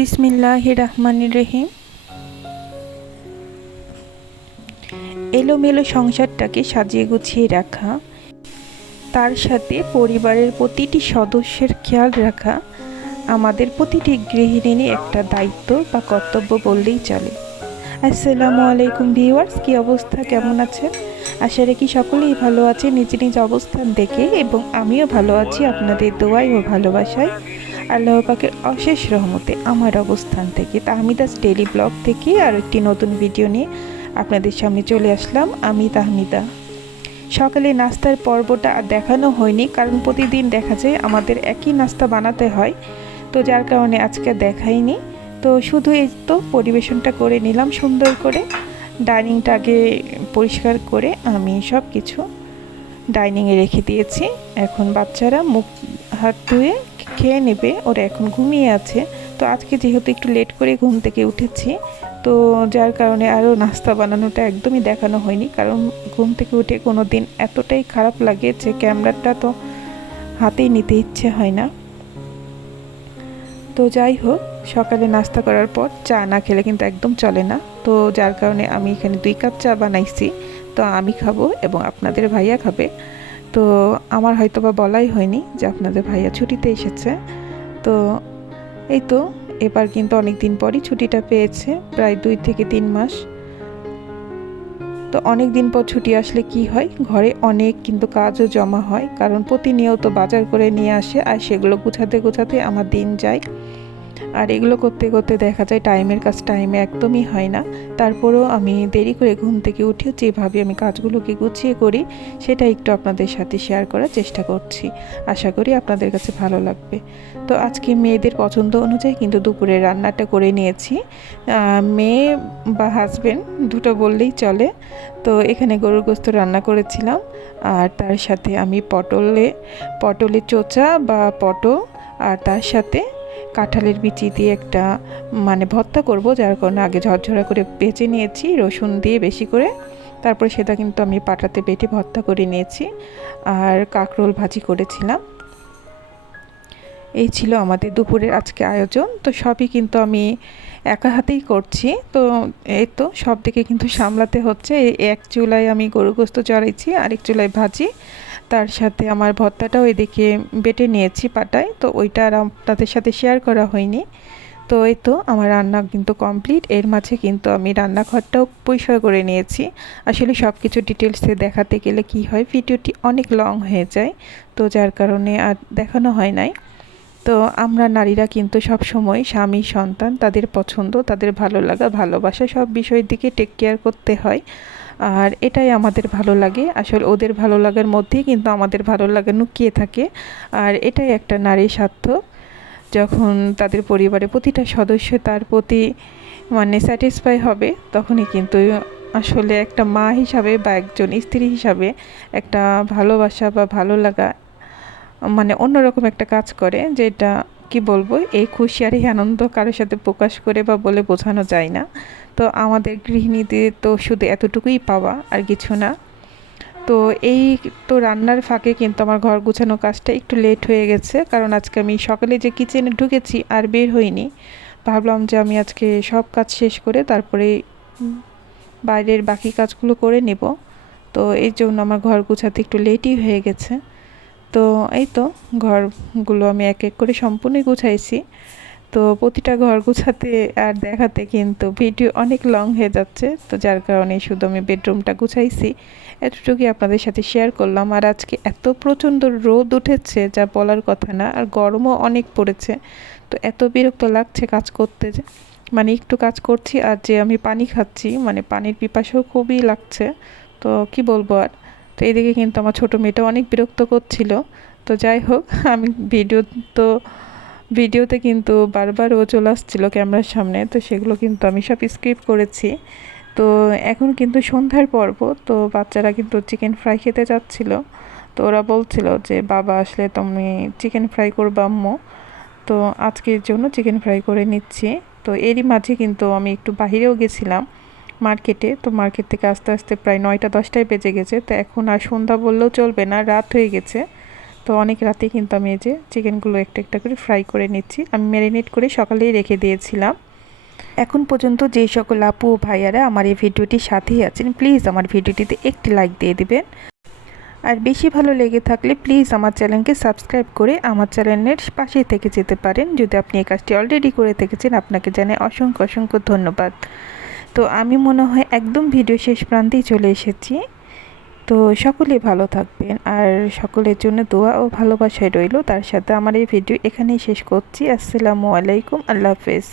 বিসমিল্লাহ রহমানির রহিম। এলোমেলো সংসারটাকে সাজিয়ে গুছিয়ে রাখা, তার সাথে পরিবারের প্রতিটি সদস্যের খেয়াল রাখা আমাদের প্রতিটি গৃহিণী একটা দায়িত্ব বা কর্তব্য বললেই চলে। আসসালামু আলাইকুম ভিউয়ার্স, কী অবস্থা? কেমন আছেন? আশা রাখি সকলেই ভালো আছে নিজ নিজ অবস্থান দেখে এবং আমিও ভালো আছি। আপনাদের দোয়াই ও ভালোবাসায় আল্লাহ পাকের অশেষ রহমতে আমার অবস্থান থেকে, তাহমিদাস ডেলি ব্লগ থেকে আর একটি নতুন ভিডিও নিয়ে আপনাদের সামনে চলে আসলাম, আমি তাহমিদা। সকালে নাস্তার পর্বটা আর দেখানো হয়নি, কারণ প্রতিদিন দেখা যায় আমাদের একই নাস্তা বানাতে হয়, তো যার কারণে আজকে দেখাইনি। তো শুধু এই তো পরিবেশনটা করে নিলাম সুন্দর করে, ডাইনিংটা আগে পরিষ্কার করে আমি সব কিছু ডাইনিংয়ে রেখে দিয়েছি। এখন বাচ্চারা মুখ হাত ধুয়ে খেয়ে নেবে, ওরা এখন ঘুমিয়ে আছে। তো আজকে যেহেতু একটু লেট করে ঘুম থেকে উঠেছি, তো যার কারণে আরও নাস্তা বানানোটা একদমই দেখানো হয়নি। কারণ ঘুম থেকে উঠে কোনো দিন এতটাই খারাপ লাগে যে ক্যামেরাটা তো হাতেই নিতে ইচ্ছে হয় না। তো যাই হোক, সকালে নাস্তা করার পর চা না খেলে কিন্তু একদম চলে না। তো যার কারণে আমি এখানে দুই কাপ চা বানাইছি। তো আমি খাব এবং আপনাদের ভাইয়া খাবে। তো আমার হয়তো বা বলাই হয়নি যে আপনাদের ভাইয়া ছুটিতে এসেছে। তো এই তো, এবার কিন্তু অনেক দিন পরই ছুটিটা পেয়েছে, প্রায় দুই থেকে তিন মাস। তো অনেক দিন পর ছুটি আসলে কি হয়, ঘরে অনেক কিন্তু কাজও জমা হয়, কারণ প্রতিনিয়ত বাজার করে নিয়ে আসে, আর সেগুলো গুছাতে গুছাতে আমার দিন যায়। আর এগুলো করতে করতে দেখা যায় টাইমের কাজ টাইমে একদমই হয় না। তারপরেও আমি দেরি করে ঘুম থেকে উঠে যেভাবে আমি কাজগুলোকে গুছিয়ে করি, সেটা একটু আপনাদের সাথে শেয়ার করার চেষ্টা করছি। আশা করি আপনাদের কাছে ভালো লাগবে। তো আজকে মেয়েদের পছন্দ অনুযায়ী কিন্তু দুপুরে রান্নাটা করে নিয়েছি। মেয়ে বা হাজব্যান্ড দুটো বললেই চলে। তো এখানে গরুর গোস্ত রান্না করেছিলাম। আর তার সাথে আমি পটলে, পটলের চোচা বা পটল, আর তার সাথে কাঁঠালের বিচি দিয়ে একটা মানে ভর্তা করব, যার কারণে আগে ঝরঝরা করে বেঁচে নিয়েছি, রসুন দিয়ে বেশি করে। তারপরে সেটা কিন্তু আমি পাটাতে বেটে ভর্তা করে নিয়েছি, আর কাঁকরোল ভাজি করেছিলাম। এই ছিল আমাদের দুপুরের আজকে আয়োজন। তো সবই কিন্তু আমি একা হাতেই করছি। তো এই তো, সব দিকে কিন্তু সামলাতে হচ্ছে। এক চুলায় আমি গরু গোস্ত চড়াইছি, আরেক চুলায় ভাজি। তার সাথে আমার ভর্তাটাও এদিকে বেটে নিয়েছি পাটায়, তো ওইটা আর তাদের সাথে শেয়ার করা হয়নি। তো এই তো আমার রান্না কিন্তু কমপ্লিট এর মাঝে কিন্তু আমি রান্নাঘরটাও পরিষ্কার করে নিয়েছি। আসলে সব কিছু ডিটেলসে দেখাতে গেলে কি হয় ভিডিওটি অনেক লং হয়ে যায়, তো যার কারণে আর দেখানো হয় নাই। তো আমরা নারীরা কিন্তু সব সময় স্বামী, সন্তান, তাদের পছন্দ, তাদের ভালো লাগা, ভালোবাসা সব বিষয়ের দিকে টেক কেয়ার করতে হয়। আর এটাই আমাদের ভালো লাগে। আসলে ওদের ভালো লাগার মধ্যেই কিন্তু আমাদের ভালো লাগা লুকিয়ে থাকে। আর এটাই একটা নারীর স্বার্থ। যখন তাদের পরিবারে প্রতিটা সদস্য তার প্রতি মানে স্যাটিসফাই হবে, তখনই কিন্তু আসলে একটা মা হিসাবে বা একজন স্ত্রী হিসাবে একটা ভালোবাসা বা ভালো লাগা মানে অন্যরকম একটা কাজ করে, যেটা কি বলব, এই খুশি আর এই আনন্দ কারোর সাথে প্রকাশ করে বা বলে বোঝানো যায় না। তো আমাদের গৃহিণীদের তো শুধু এতটুকুই পাওয়া আর কিছু না। তো এই তো রান্নার ফাঁকে কিন্তু আমার ঘর গুছানো কাজটা একটু লেট হয়ে গেছে, কারণ আজকে আমি সকালে যে কিচেনে ঢুকেছি আর বের হইনি। ভাবলাম যে আমি আজকে সব কাজ শেষ করে তারপরে বাইরের বাকি কাজগুলো করে নেব। তো এই জন্য আমার ঘর গুছাতে একটু লেটই হয়ে গেছে। তো এই তো ঘরগুলো আমি এক এক করে সম্পূর্ণই গুছাইছি। তো প্রতিটা ঘর গুছাতে আর দেখাতে কিন্তু ভিডিও অনেক লং হয়ে যাচ্ছে। তো যার কারণে শুধু আমি বেডরুমটা গুছাইছি। এতটুকুই আপনাদের সাথে শেয়ার করলাম। আর আজকে এত প্রচণ্ড রোদ উঠেছে যা বলার কথা না, আর গরমও অনেক পড়েছে। তো এত বিরক্ত লাগছে কাজ করতে যে মানে একটু কাজ করছি আর যে আমি পানি খাচ্ছি মানে পানির পিপাসাও খুবই লাগছে। তো কি বলব আর? তো এদিকে কিন্তু আমার ছোটো মেয়েটা অনেক বিরক্ত করছিল। তো যাই হোক, আমি ভিডিও তো, ভিডিওতে কিন্তু বারবার ও চলে আসছিল ক্যামেরার সামনে, তো সেগুলো কিন্তু আমি সব স্ক্রিপ করেছি। তো এখন কিন্তু সন্ধ্যার পর্ব, তো বাচ্চারা কিন্তু চিকেন ফ্রাই খেতে যাচ্ছিল। তো ওরা বলছিল যে, বাবা, আসলে তুমি চিকেন ফ্রাই করবা, আম্মু। তো আজকের জন্য চিকেন ফ্রাই করে নিচ্ছি। তো এরই মাঝে কিন্তু আমি একটু বাহিরেও গেছিলাম। মার্কেটে, তো মার্কেট থেকে আস্তে আস্তে প্রায় নয়টা, দশটায় বেজে গেছে। তো এখন আর সন্ধ্যা বললেও চলবে না, রাত হয়ে গেছে। তো অনেক রাতে কিন্তু আমি এই যে চিকেনগুলো একটা একটা করে ফ্রাই করে নিচ্ছি। আমি ম্যারিনেট করে সকালেই রেখে দিয়েছিলাম। এখন পর্যন্ত যে সকল আপু ও ভাইয়ারা আমার এই ভিডিওটির সাথেই আছেন, প্লিজ আমার ভিডিওটিতে একটি লাইক দিয়ে দিবেন। আর বেশি ভালো লেগে থাকলে প্লিজ আমার চ্যানেলকে সাবস্ক্রাইব করে আমার চ্যানেলের পাশে থেকে যেতে পারেন। যদি আপনি এই কাজটি অলরেডি করে থেকেছেন, আপনাকে জানাই অসংখ্য অসংখ্য ধন্যবাদ। তো আমি মনে হয় একদম ভিডিও শেষ প্রান্তেই চলে এসেছি। তো সকলেই ভালো থাকবেন আর সকলের জন্য দোয়া ও ভালোবাসায় রইল। তার সাথে আমার এই ভিডিও এখানেই শেষ করছি। আসসালামু আলাইকুম। আল্লাহ হাফেজ।